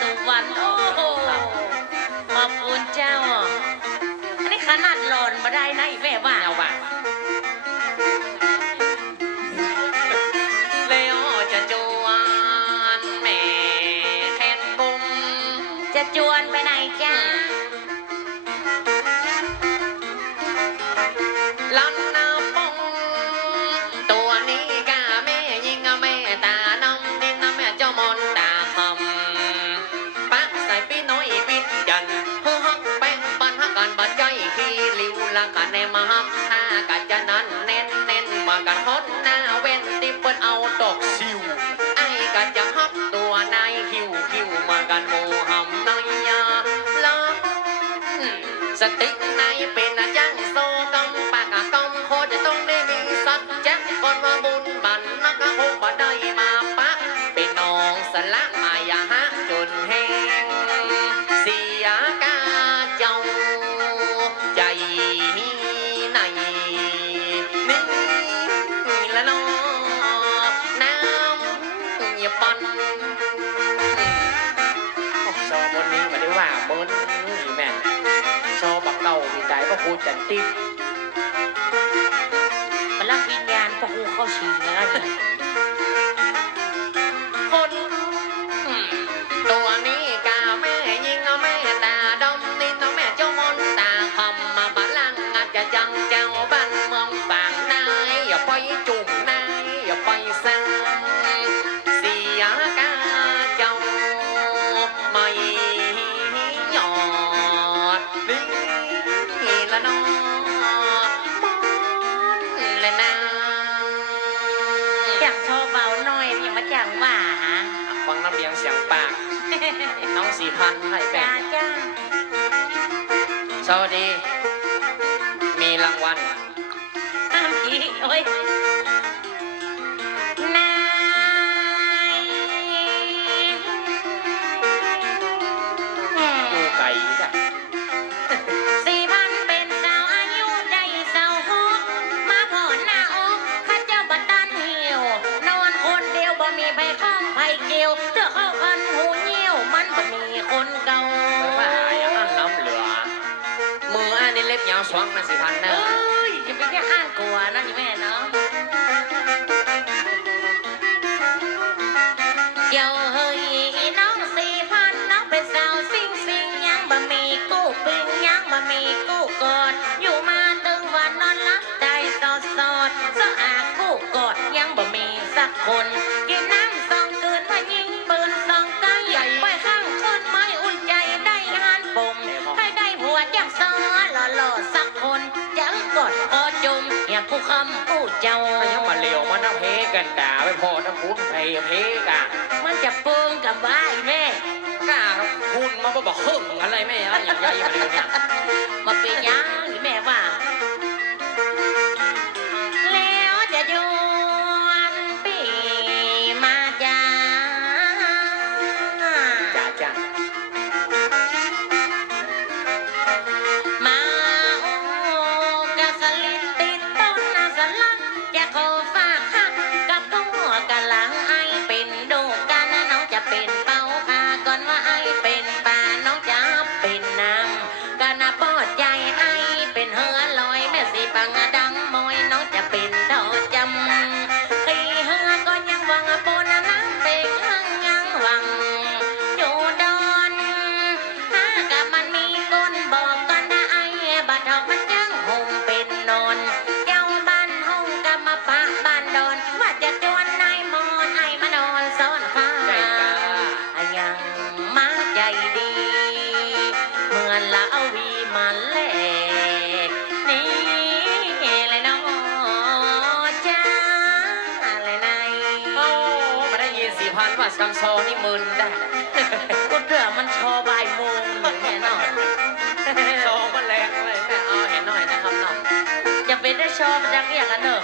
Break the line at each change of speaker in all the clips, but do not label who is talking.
สุวันโอ้โหขอบคุณเจ้า อันนี้ขนาดหลอนมาได้นะ
อี
แม่ว่าเอาว่ะ ฮดหน้าเว้นติปนเอาตกซิวไอ้ก็จะ
ฮับตัว
นา
ยคิวคิวมากันหมูหำนา
ยยาลาส
ติกนายเป็นจังโซกำปากกำ กูจัะติดพลังวิญญาณพวกกูเข้าสิงนะ คำพูดเจ้า
ก็ยังมาเลียวมานั่งเพกันด่าไปพอทั้งพุนเพเพกะ
มันจะปูงกับว่แม่
ก้าคุณมาบอกเฮิ่มอะไรแม่อะไรอย่างไร
มาเลียวเนี่ย มาเป็นยังนี่แม่
ชอนี่มึนได้
ก็เดือมันชอบ่ายโมงอ
ย่าง
เงี้ยเนาะชอก็แรงเลยแม่เอาเห็นหน่อยนะครับเนาะ
อย่าเป็
น
ได้ชอมันยังอย่างนั้น
เน
อะ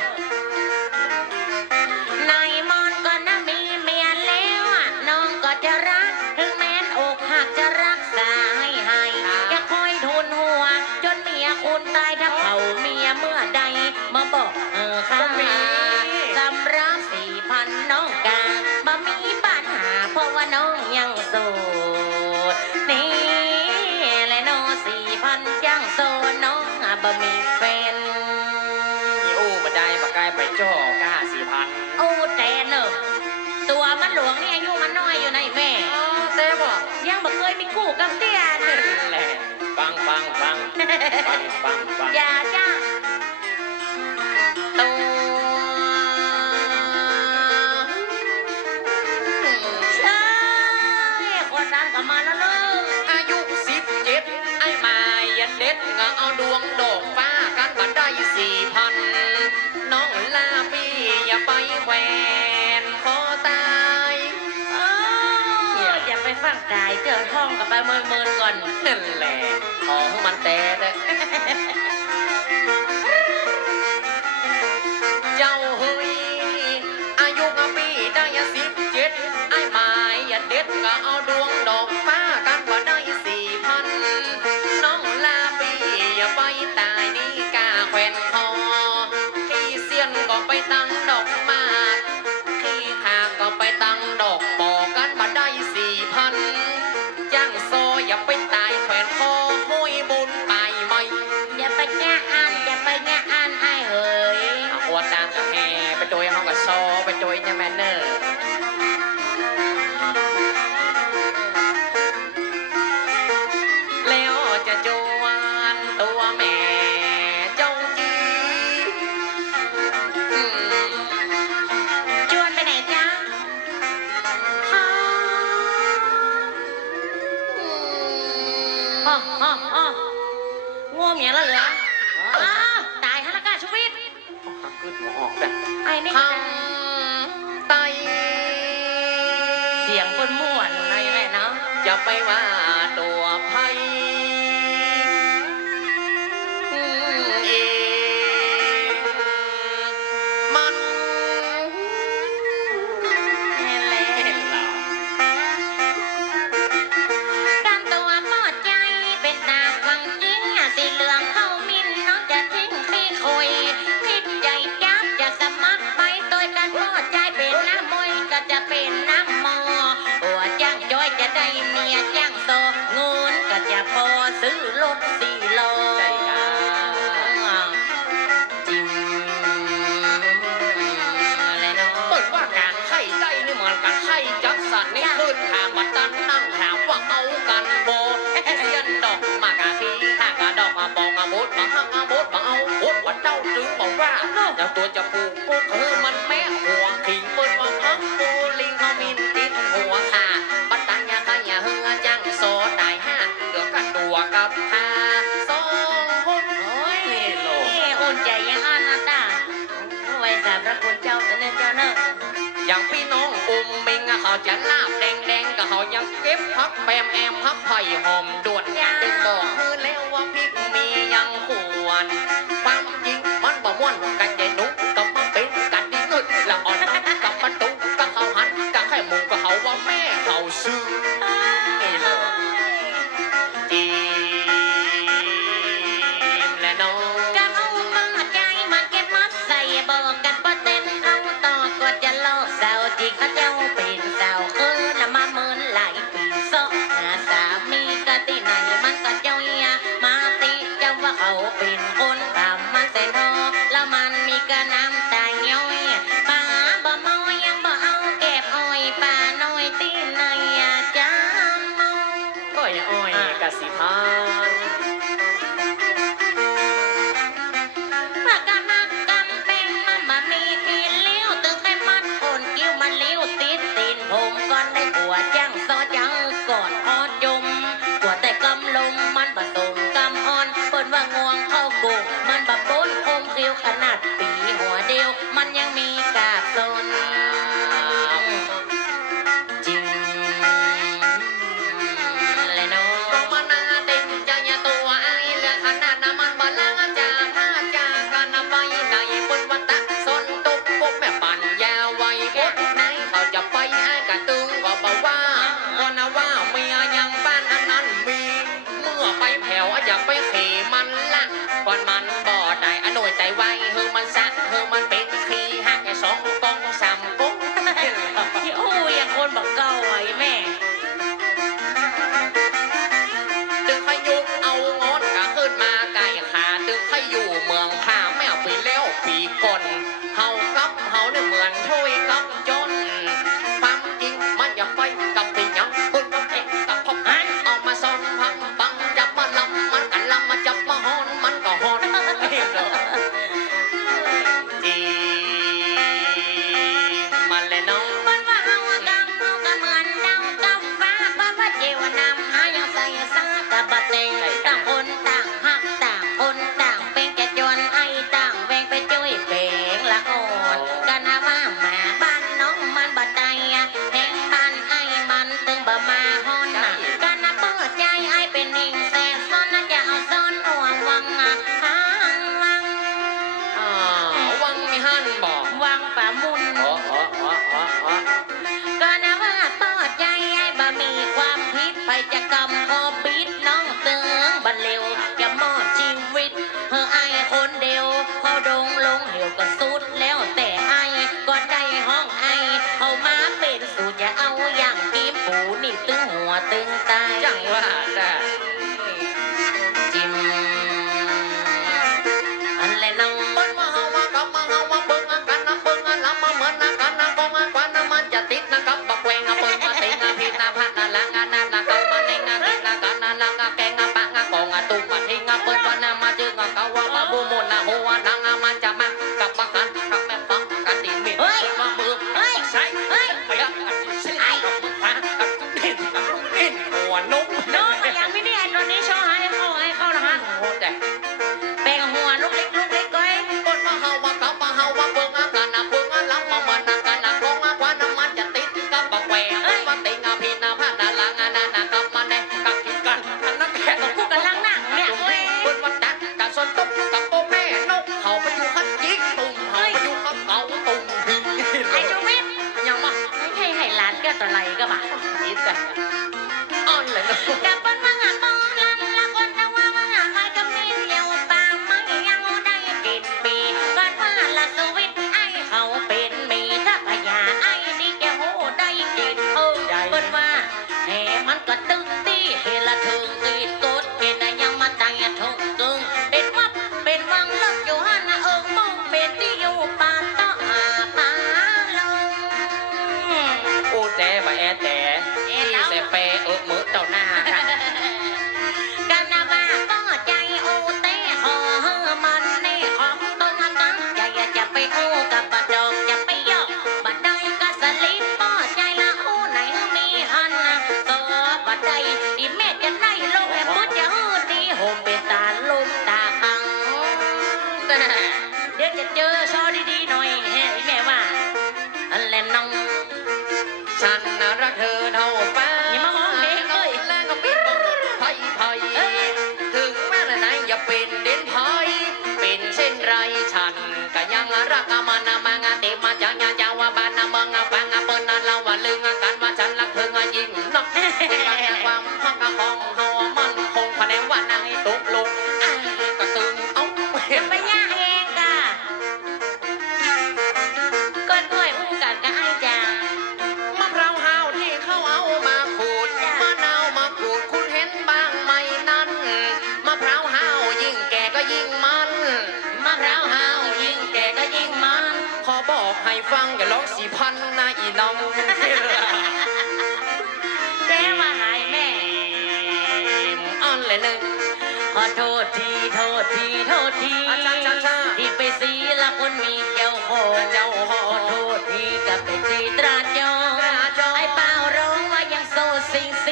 เมิ
นก่
อ
นนแหละ
ของมัน
แต่แต่ เจ้าตัวจะผูก
ปุ๊กเฮ้มันแม่หัวขิงบนว่าพังปูลิงเขามินติดหัวค่ะปัตตังยาขยาเฮือจังโซตายห้าเดือกันตัวกับทาสองคน
โอ้ยอุ่นใจยังอานาตาไว้สามพระคุณเจ้าเสนเจ้าเนอะ
อย่างพี่น้องอุ้มมิงเขาจะลาบแดงๆก็เขายังเก็บพักแปมแอมพักไผ่หอมด่วนย่าไดบอกเฮ้
อเล
Soon. รัก
มั
นนะมางาเตมาจังยาจาวาบานาเมืองฟังเปิ้นนั่นเราว่าลืมกันว่าฉันรักเธอยิ่งนักเป็นบางอย่างความพักของเฮามันคงคะแนนว่านายตกลงอ้ก็ตึงเอา
โทษทีโทษทีโทษที
อาชาชาชา
ที่ไปสีละคนมีเจ้าของ
เจ้าหอ
ขอโทษทีกับไปตีตราจอง
ตราจอง
ไอ้เป้าร้องว่ายังโซสิงสิ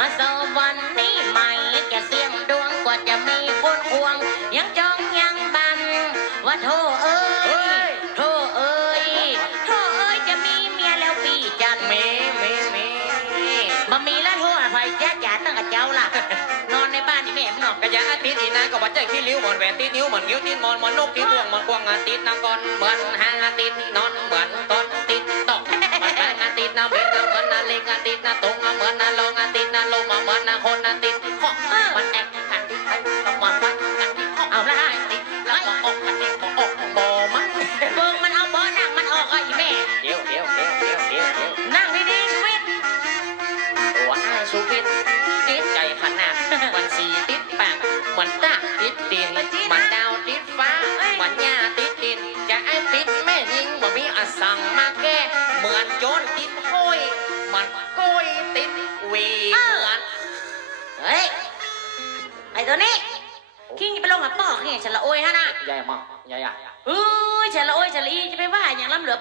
มาสวันนี้ใหม่แกเสียงดวงกว่าจะมีคนควง ยังจองยังบันว่าโทเอ้ยโทเอ้ยโทเอ้ยจะมีเมียแล้วปีจันทร์
เมเมเม
บะมีแล้วโทษอะไรจ้าจ๋าตั้งกับเจ้าล่ะ นอนในบ้านนี่แม่มึงหนอก
กะยาอาทิตย์อีนายก็วัดใจขี้ริ้วเหมือนแหวนติดนิ้วเหมือนนิ้วติดมอนเหมือนนกติดดวงเหมือนกวางอาทิตย์นางกอนเหมือนหางอาทิตย์นอนเหมือนตอน นาเบนเหมือนนาเล็กอาทิตย์นาตรงเหมือนนาลงาทิตย์นาลมาเหมือนนาคนาทิตย์ข้อมันแอกอาทิตย์ไทยก็มาฟันอาทิตย์ข้อ
เอาละ
อาทิตย์แล้วก็ออกอาทิตย์ก็ออกบ่มัน
เบิ่งมันเอาบ่อนั่งมันออกอะอีแม่
เดี๋ยวเดี๋ยวเดี๋ยวเดี๋ยวเดี๋ยวเดียว
นั่งดีๆชีวิต
ตัวอ้ายสุวิทย์ติดใจขนาดมันสีติดปากเหมือนตาติดดิน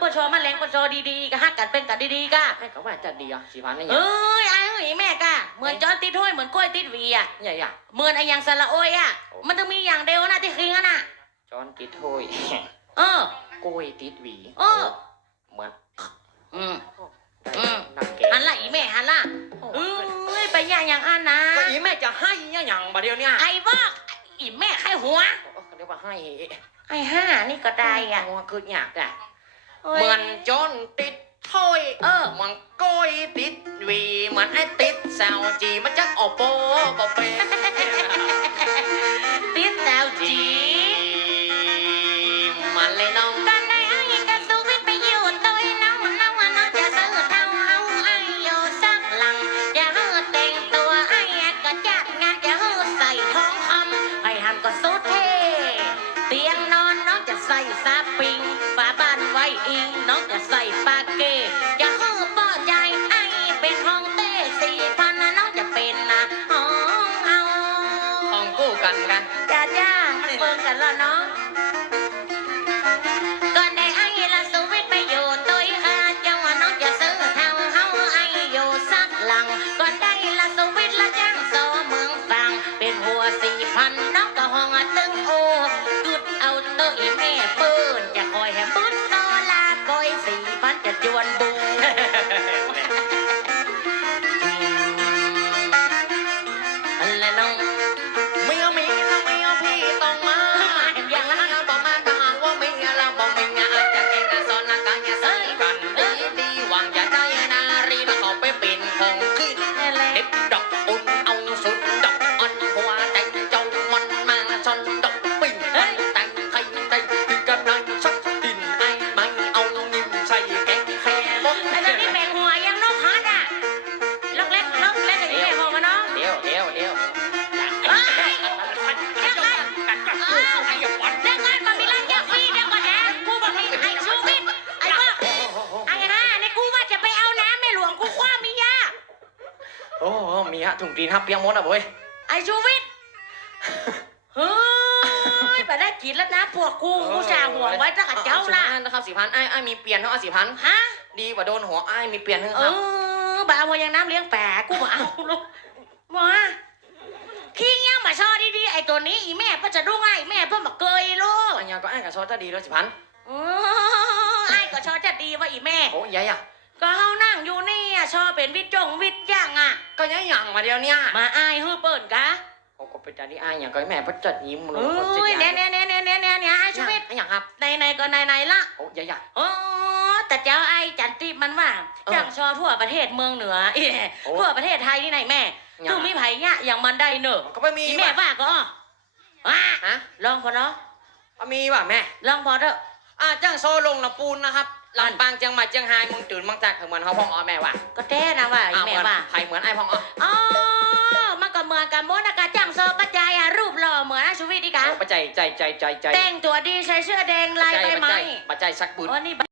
ปชมาแรงปชดีๆก็ฮักกันเป็นกันดีๆก็
ให้เขาว่าจะดีอะสีพันนี่
เอ้ยไอ้เอ้ยแม่กะเหมือนจอนติดถ้วยเหมือนกล้วยติดหวีอะ
ใหญ่อะ
เหมือนไอ้ย่างสละโอยอะมันต้องมีอย่างเดียวนะที่คิงอะนะ
จอนติดห้อย
เออ
กล้วยติดหวี
เออ
เหมือน
อืมอืม
นักแหั
นละอีแม่หันละเอ้ยไปย่างอย่างอันนะ
อีแม่จะให้ยังอย่างบาเดียวเนี่ย
ไอ้บอกอีแม่ไข้หัว
เขาเรียกว่าให้
ไอ้ห้านี่ก็ได้อะ
ว่าคืออยากอะ เหมือนจอนติดถ้อย
เออ
เหมือนกล้วยติดหวีเหมือนไอ้ติดสาวจีมันจักออกโปปอเป
ติดสาวจี
ถุงตีนฮับเปียงมดอะเว้ย
ไอชูวิทย์เฮ้ยไปได้กินแล้วนะพวกกูกูจ่าห่วงไว้ตั้งแต่เจ้าละ
อนะครับสี่พันไอ้ไอ้มีเปลี่ยนเท่าสี่พัน
ฮะ
ดีกว่าโดนหัวไอ้มีเปลี่ยนเท่า
เอ
ครับ
อบาเอายังน้ำเลี้ยงแปะกูมาเอาลูกมาขี้เงี้ยมาชอดีๆไอตัวนี้อีแม่ก็จะดูง่ายแม่เพิ่งมาเกยลูก
อันยังก็ไอ้กับซอสจะดีด้วยสี่พัน
เออไอ้ก็ชอจะดีว่าอีแม่
โอ้ยายอะ
ก็เฮานั่งอยู่นี่อะชอเป็นวิทย์จงวิทย์ย่างอะ
ก็ยังยังมาเดียวเนี่ย
มาอายฮือเปิ่นกะ
โอ้ก็เป็นใจที่ไอ้ยังก็แม่พัดจัดยิ้มล
เอ้
ง
ยเนี่ยเนี่ยเนี่ยเนี่ยเนี่ยเนี่ยเนี่ยไอ้ชีวิต
ไอ้ยังครับ
ในในๆก็ในในๆละ
โอ้ยายอะ
โอ้แต่เจ้าไอ้จันติมันว่า
เออ
จังชอทั่วประเทศเมืองเหนือเอ้
โอ้
ทั่วประเทศไทยนี่ไหนแม่
ยัง
คือมีไผ่เนี่ยอย่างมันได้เนอะ
ก็ไม่มี
อีแม่
ว่ะ
ว่าก็ว่า
ฮะ
ลองพอเนาะ
ก็มีว่ะแม่
ลองพอเถอะ
อ่าจ้างโซลงลำปูนนะครับ ลำปางเชียงใหม่เชียงรายเมึงตื่นเมึงจากเหมือนเขาพ่องอ๋อแม่ว่ะ
ก็แท้นะว่าอี
อ่าเห
แม่
มือน
ว่า
ไทยเหมือนไอ้พ่องอ๋อ
อ๋อมันก็เหมือนกับมดนะกะจังโซกระจายอะรูปหล่อเหมือนไอ้ชีวิตดีกะ
โอ้ปัจจัยใจใจใจใจ
แต่งตัวดีใส่เสื้อแดงลายใบไม้
ปัจจัยสักบุญ
อ๋อนี่